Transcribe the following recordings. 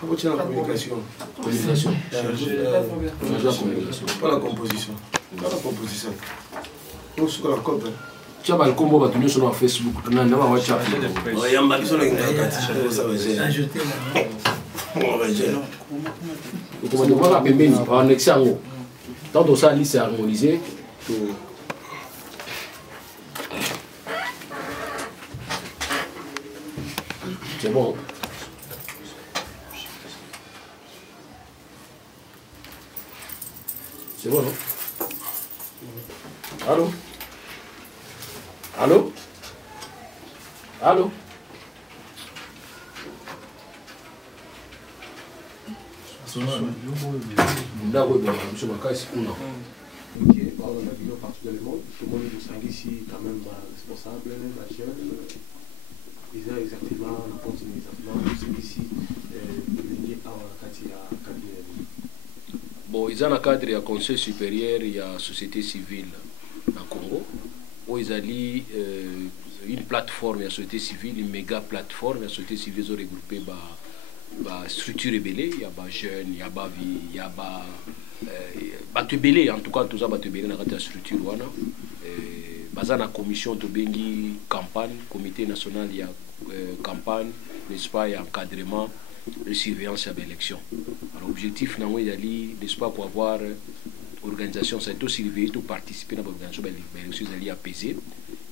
Comment tu as la communication? Communication. Pas la composition. Pas la composition. On se la copie. Tu as le combo va tenir sur Facebook. On a un WhatsApp. Il y a un bac sur les gars. Ça va gérer. On va gérer. On va appeler en exergo. Tant que ça, c'est harmonisé. C'est bon. C'est bon, non? Allô? Allô? Allô? Particulièrement, tout le monde est ici quand même responsable, la jeune, ils ont exactement la continuité ici, bon, ils ont un cadre, il y a conseil supérieur, il y a société civile dans le Congo, où ils ont une plateforme, il y a société civile, une méga plateforme, il y a société civile, ils ont regroupé des structures rebellées, il y a des jeunes, il y a des vie, il y a des en tout cas, tout ça, dans la structure, dans la commission de Bengi campagne, comité national, il y a campagne, n'est-ce pas, il y a encadrement, et surveillance de l'élection. Alors, l'objectif, n'est-ce pas, pour avoir organisation, c'est tout surveiller, tout participer dans l'organisation de l'élection, c'est apaiser.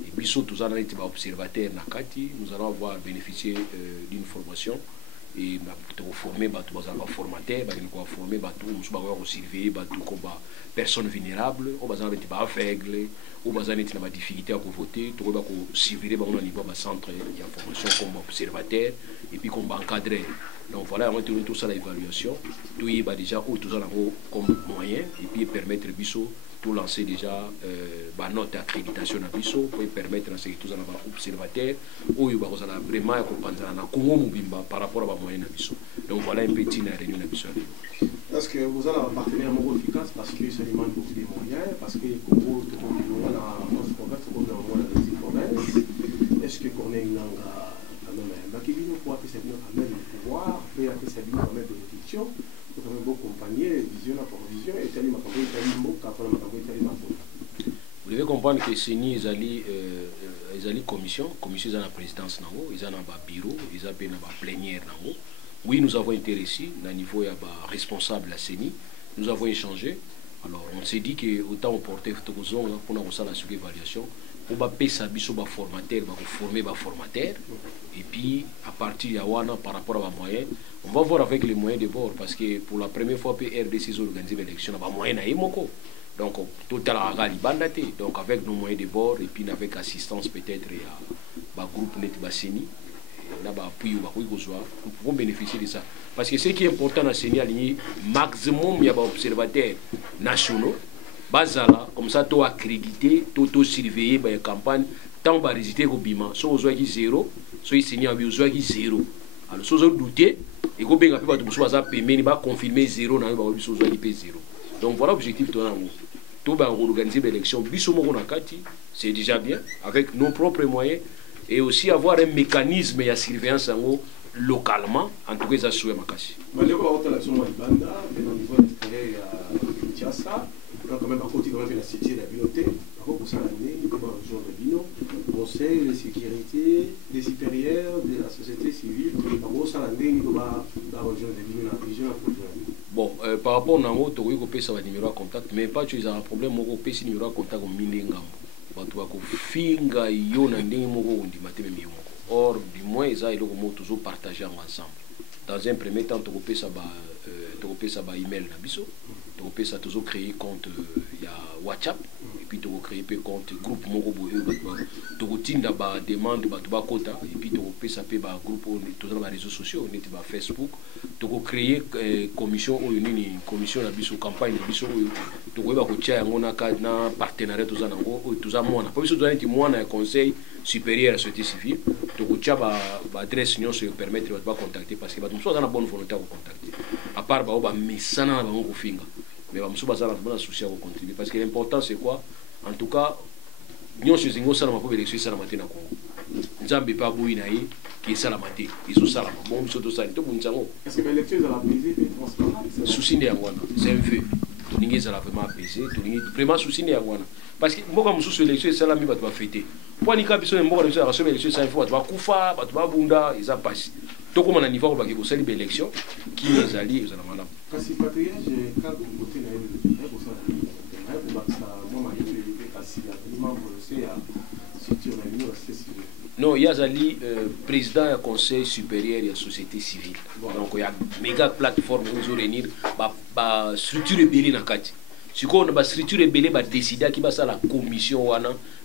Et puis, surtout, nous allons être observateurs, nous allons avoir bénéficié d'une formation. Et pour former les formateurs, pour former les surveiller, les personnes vulnérables, les aveugles, les difficultés à voter, pour surveiller au niveau du centre d'information comme observateur et puis comme encadré. Donc voilà, on a tout ça l'évaluation, tout est déjà tout ça comme moyen et puis permettre Bissot tout lancer déjà notre accréditation à Bissot pour permettre à ce que tout ça observateur ou il va vraiment par rapport à moyen à Bissot. Donc voilà un petit réunion à Bissot. Est-ce que vous avez un partenaire efficace parce que ça demande beaucoup de moyens, parce que Congo, tout le monde dans notre province, comme dans la petite province, est-ce que qu'on a une langue quand même un baquilino pour appeler ça quand même le pouvoir, pour appeler ça quand même bénédiction, pour quand même beaucoup accompagner vision pour vision et tel ma campagne tel mot qu'après ma campagne tel ma faute. Vous devez comprendre que CENI ils allaient commission ils ont la présidence ils ont un bureau, ils ont une plénière. Oui, nous avons été ici, au niveau de responsable de la CENI, nous avons échangé. Alors, on s'est dit que autant on portait pour nous la surévaluation, pour former les formateurs, et puis à partir de Yawana par rapport à moyens, on va voir avec les moyens de bord, parce que pour la première fois, RDC a organisé l'élection, il y a moyens à Imoko. Donc, total à donc avec nos moyens de bord, et puis avec assistance peut-être à groupe net CENI. Nous pouvons bénéficier de ça. Parce que ce qui est important dans ce maximum, il y a des observateurs nationaux, comme ça, tu accrédité, tu surveillé la campagne, tant que résultat au bima, soit aux oies 0, soit ici aux oies 0. Alors, si vous doutez, et vous pouvez confirmer 0 dans les 0. Donc voilà l'objectif de tout organiser l'élection. C'est déjà bien, avec nos propres moyens. Et aussi avoir un mécanisme de surveillance localement, en tout cas, ça souhaite ma casse. Mais le coup, on a l'action de Banda, au niveau de Kinshasa, quand même, à côté de la cité de la bibliothèque, pour ça, l'année, comme un jour de Bino, conseil de sécurité, des supérieurs de la société civile, pour ça, l'année, il va dans la région de Bino, la région de bon, par rapport à nous, tu peux ça va numéro de contact, mais pas tu as un problème, tu peux numéro de contact au Minengambo. Or, du moins, ils ont toujours partagé ensemble. Dans un premier temps, tu peux ça email, tu peux ça toujours créer compte WhatsApp, et puis tu peux créer compte groupe tu peux demande et puis tu peux ça groupe sur les réseaux sociaux, Facebook, tu peux créer commission commission campagne tu peux partenariat un conseil supérieur à la société civile, tu peux adresse se permettre de contacter parce que tu as une bonne volonté de contacter. À part mais ça n'a pas mais je suis vraiment associé à contribuer parce que l'important c'est quoi? En tout cas, nous sommes en élection ça matin à Congo. nzambe pa boyi na ye qui est salama te ezosala bon biso tosali tobundisa yango. Est-ce que l'élection ezala apaisée pe transparente? Souci nde yango wana c'est un fait tolingi ezala vraiment apaisé tolingi vraiment souci nde yango wana parce que mboka mosusu élection esalami bato bafete mpo anika biso na mboka na biso ya rasobe élection esali fo bato bakufa bato babunda eza pasi tokóma na niveau baki bosali ba élection kini ezali ezala malamu. Kasi patriage kaka kote na ye ekosala kobakisa mwa mayele pe kasi azali membre ose ya structure na bino ya société civile. Non, il y a Ali, président du conseil supérieur de la société civile. Donc il y a une méga plateforme où nous réunir, structure rebelle dans le si on a une structure rebelle, on décide qui va faire la commission.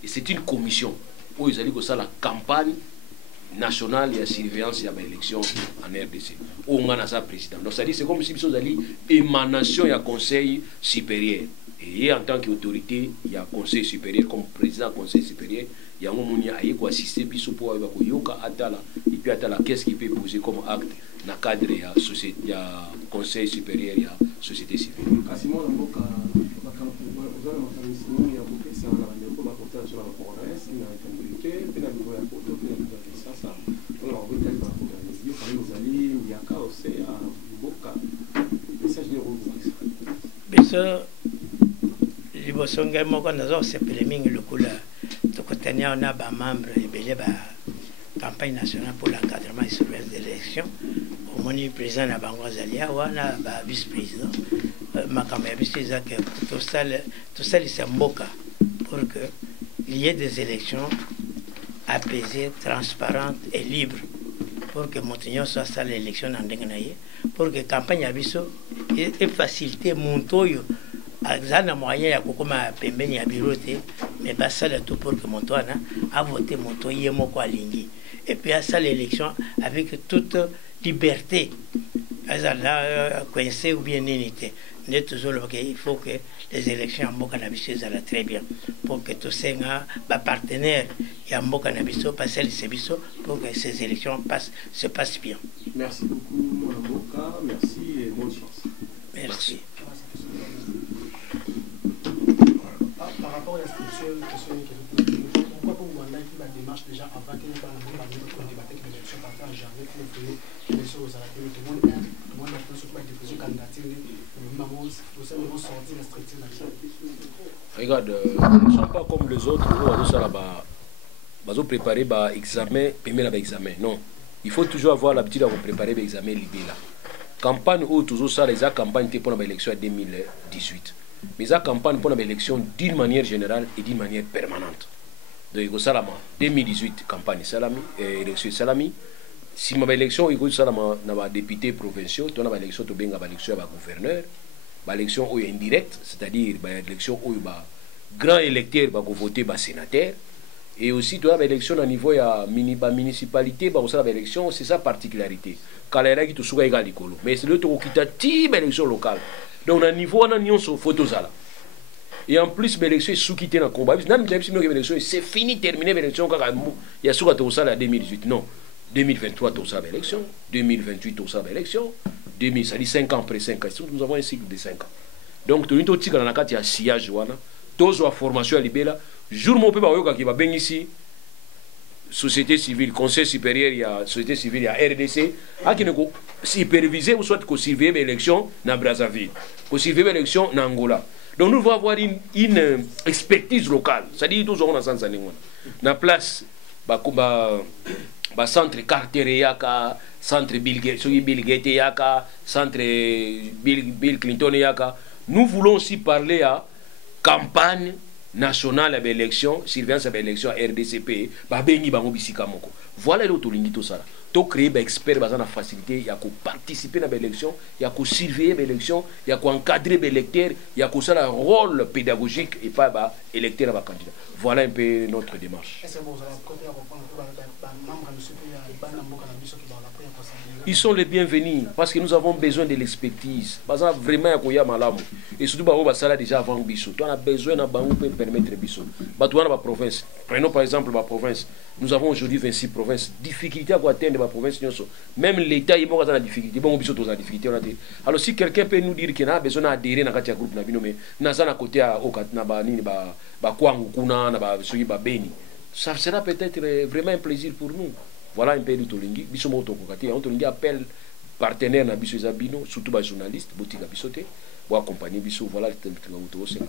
Et c'est une commission où ils allaient faire la campagne nationale de surveillance de l'élection en RDC. Où on a sa président. Donc c'est comme si nous avions une émanation du conseil supérieur. Et en tant qu'autorité, il y a un conseil supérieur, comme président du conseil supérieur, il y a un monde qui assister biso pour yoka atala et puis atala qu'est-ce qu'il peut poser comme acte dans le cadre de la société, il y a conseil supérieur, il y a société civile. liboso ngai moko nazosepele mingi lokula tokotania na bamembre ebele ba campagne nationale pour l'encadrement et surveillance de l'élection omoni président na bango azali awa na ba vice président makambo ya biso eza ke tosalisa mboka pour que il y ait des élections apaisées, transparentes et libres pour que moto nyonso asala élection na ndenge na ye pour que campagne ya biso efacilite monto oyo azana moyen ya kokoma pembeni ya biro te mais basala tout pour que monto wana a voté monto ye moko alingi et puis asala l'élection avec toute liberté azala coincé ou bien nini ne toujours il faut que les élections en mboka na biso ezala très bien pour que tosenga bapartenaire ya mboka na biso basalisa biso pour que ces élections se passent bien. Merci beaucoup mon avocat, merci et bonne chance. Merci. Par rapport à la structure, pourquoi pour vous qui la démarche déjà avant que nous parlions débattre que l'élection partait en janvier pour faire l'élection aux Arabes, tout le monde a fait surtout la déposition candidature, le moment où ça va sortir la structure nationale. Regarde, nous ne sommes pas comme les autres, nous allons préparer l'examen, premier examen. Non, il faut toujours avoir l'habitude de préparer l'examen libé là. Campagne où toujours ça, les campagnes pour l'élection en 2018. Mais la campagne pour l'élection d'une manière générale et d'une manière permanente. Donc, il y a 2018 campagne salami, élection salami. Si ma élection, il y a des députés provinciaux, il y a une élection de l'élection de gouverneur, une élection indirecte, c'est-à-dire une élection où il y a grand électeur qui voter le sénateur. Et aussi, il y a une élection au niveau de la municipalité, une élection, c'est sa particularité. Quand il y a une élection égale, mais c'est l'autre qui a une élection locale. Donc, au niveau de la photo. Et en plus, l'élection est sous-quittée dans le combat. C'est fini, terminé l'élection. Il y a sous-quittée en 2018. Non. 2023, tu as l'élection. 2028, tu as l'élection. Ça dit 5 ans après 5 ans. Nous avons un cycle de 5 ans. Donc, tu as un sillage. Tu as une formation à l'Ibéla. Jour où tu as ici, société civile, conseil supérieur, il y a société civile, il y a RDC, qui ne superviser ou soit qu'on surveille l'élection dans Brazzaville, qu'on surveille l'élection dans Angola. Donc nous devons avoir une expertise locale. C'est-à-dire que nous avons dans place, centre Carter Yaka, centre Bill Gates Yaka, centre Bill Clinton Yaka. Nous voulons aussi parler à campagne nationale à l'élection, surveillance à l'élection à RDCP, voilà l'autre ligne tout ça. Tu crées des experts dans la facilité, il y a qu'à participer à l'élection, il y a qu'à surveiller l'élection, il y a qu'à encadrer l'électeur, il y a qu'à faire un rôle pédagogique et pas électeur à candidat. Voilà un peu notre démarche. Ils sont les bienvenus parce que nous avons besoin de l'expertise. Parce que vraiment, il y a mal. Et surtout, on a déjà avant Bissot. On a besoin de permettre Bissot. Province. Prenons par exemple ma province. Nous avons aujourd'hui 26 provinces. Difficulté à atteindre ma province. Même l'État, il y a des difficultés. Bon, Bissot, il y a des difficultés. Alors, si quelqu'un peut nous dire qu'il a besoin d'adhérer à un groupe, nous avons à côté à Okatna, Bani, Bakwangu, Kuna, Beni. ça sera peut-être vraiment un plaisir pour nous. Voilà un peu de Tolingi. Bissomo Tokokati. Tolingi appelle partenaire na biso Zabino, surtout les journalistes, Botika Bisote, pour accompagner Bisso. Voilà le thème que nous avons aussi.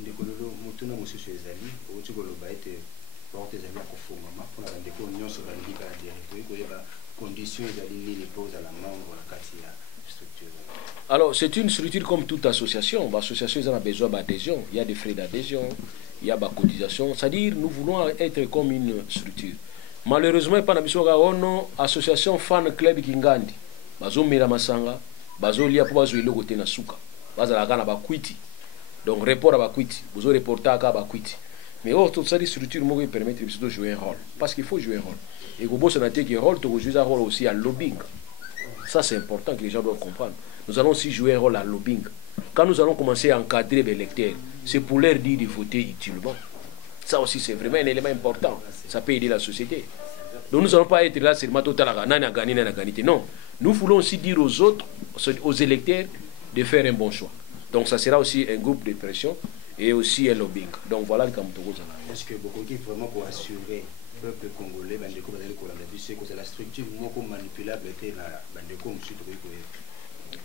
Ndekololo, Motuna Monsieur Ezali, Otugolo Baete, porte Ezali à Kofoma, pour la déconion sur la Ligue à la directoire, il y a des conditions Ezali, les poses à la membre, à la Katia structure. Alors, c'est une structure comme toute association. L'association, ils ont besoin d'adhésion. Il y a des frais d'adhésion, il y a des cotisations. C'est-à-dire, nous voulons être comme une structure. Malheureusement, pas une association fan club Kingandi. Bazo mera masanga, bazo lia pour bazo iloko tena suka. Bazala kana bakwiti. Donc report à bakwiti, bazo reporter à bakwiti. Mais autre ça des structures moi qui permettent de jouer un rôle parce qu'il faut jouer un rôle. Et go boss na te qui rôle, tu jouer un rôle aussi à lobbying. Ça c'est important que les gens doivent comprendre. Nous allons aussi jouer un rôle à lobbying. Quand nous allons commencer à encadrer les lecteurs, c'est pour leur dire de voter utilement. Ça aussi c'est vraiment un élément important. Ça peut aider la société. Donc nous n'allons pas être là seulement total à gagner. Non, nous voulons aussi dire aux autres, aux électeurs, de faire un bon choix. Donc ça sera aussi un groupe de pression et aussi un lobbying. Donc voilà le Kamtogo. Est-ce que beaucoup qui vraiment pour assurer le peuple congolais, c'est la structure manipulable était la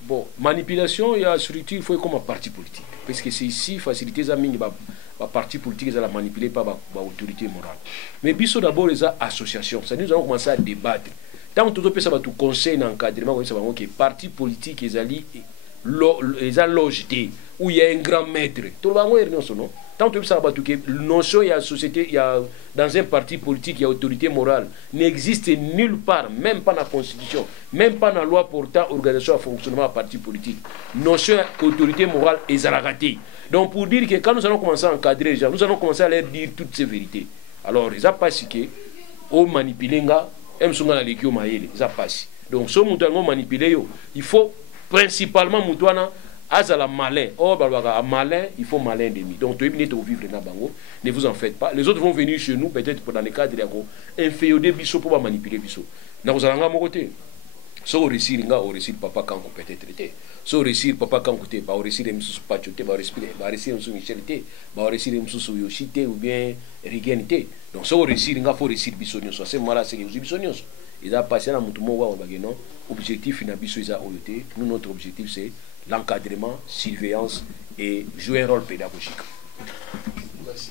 bon, manipulation, il y a structure, il faut comme un parti politique. Parce que c'est ici, faciliter les amis, les partis politiques, ils la manipuler par l'autorité morale. Mais biso d'abord, les associations. Ça, nous allons commencer à débattre. Tant que tout ça va tout conseil d'encadrement, ça va que partis politiques, ils ont logé, où il y a un grand maître. Tout le monde non. Tant que ça va tout que notion, il y a société, il y a dans un parti politique, il y a autorité morale, n'existe nulle part, même pas dans la constitution, même pas dans la loi portant organisation à fonctionnement à parti politique. Notion d'autorité morale est raté. Donc pour dire que quand nous allons commencer à encadrer les gens, nous allons commencer à leur dire toutes ces vérités. Alors ils ont pas si que au manipuler ils ont pas si. Donc ce moutouana manipuler il faut principalement moutouana azala malin. Oh malin, il faut malin demi. Donc tu es vivre na bango, ne vous en faites pas. Les autres vont venir chez nous peut-être dans les cadres inféodé biso pour manipuler biso. Na vous allanga mokoté. So réussir nga au réussir papa quand peut-être été. So réussir papa quand côté ba réussir msusu pachoté ba réussir msusu michelité, ba réussir msusu yoshité ou bien rigenité. Donc so réussir nga faut réussir biso nyonso. C'est mala c'est biso nyonso. Il a passé na mutu mo wa bageno. Objectif na biso isa oyoté. Nous notre objectif c'est l'encadrement, surveillance et jouer un rôle pédagogique. Merci.